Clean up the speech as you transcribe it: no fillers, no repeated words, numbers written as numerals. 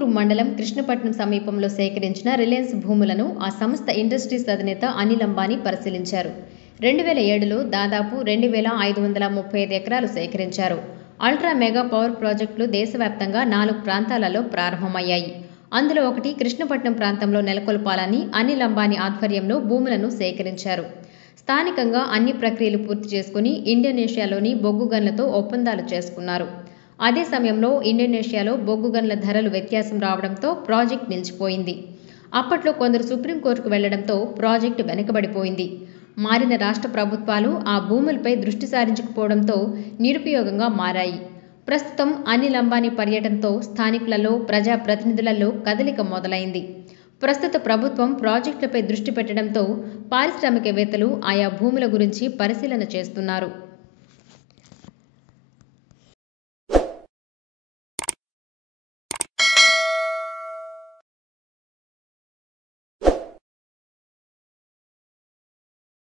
పొందూరు మండలం కృష్ణపట్నం సమీపంలో సేకరించిన రిలయన్స్ భూములను ఆ సంస్థ ఇండస్ట్రీస్ అధినేత అనిల్ అంబానీ పరిశీలించారు. 2007లో దాదాపు 2535 ఎకరాలు సేకరించారు. అల్ట్రా మెగా పవర్ ప్రాజెక్టులు దేశవ్యాప్తంగా 4 ప్రాంతాలలో ప్రారంభమయ్యాయి. అందులో ఒకటి కృష్ణపట్నం ప్రాంతంలో నెలకొల్పాలని అనిల్ అంబానీ ఆధ్వర్యంలో భూములను సేకరించారు. స్థానికంగా అన్ని ప్రక్రియలు పూర్తి చేసుకుని ఇండోనేషియాలోని బొగ్గు గనులతో ఒప్పందాలు చేసుకున్నారు. అదే సమయంలో ఇండోనేషియాలో బొగ్గు గనుల ధరలు వ్యత్యాసం రావడంతో ప్రాజెక్టు నిలిచిపోయింది. అప్పట్లో కొందరు సుప్రీంకోర్టుకు వెళ్లడంతో ప్రాజెక్టు వెనుకబడిపోయింది. మారిన రాష్ట్ర ప్రభుత్వాలు ఆ భూములపై దృష్టి సారించకపోవడంతో నిరుపయోగంగా మారాయి. ప్రస్తుతం అనిల్ అంబానీ పర్యటనతో స్థానికులలో, ప్రజాప్రతినిధులలో కదలిక మొదలైంది. ప్రస్తుత ప్రభుత్వం ప్రాజెక్టులపై దృష్టి పెట్టడంతో పారిశ్రామికవేత్తలు ఆయా భూముల గురించి పరిశీలన చేస్తున్నారు.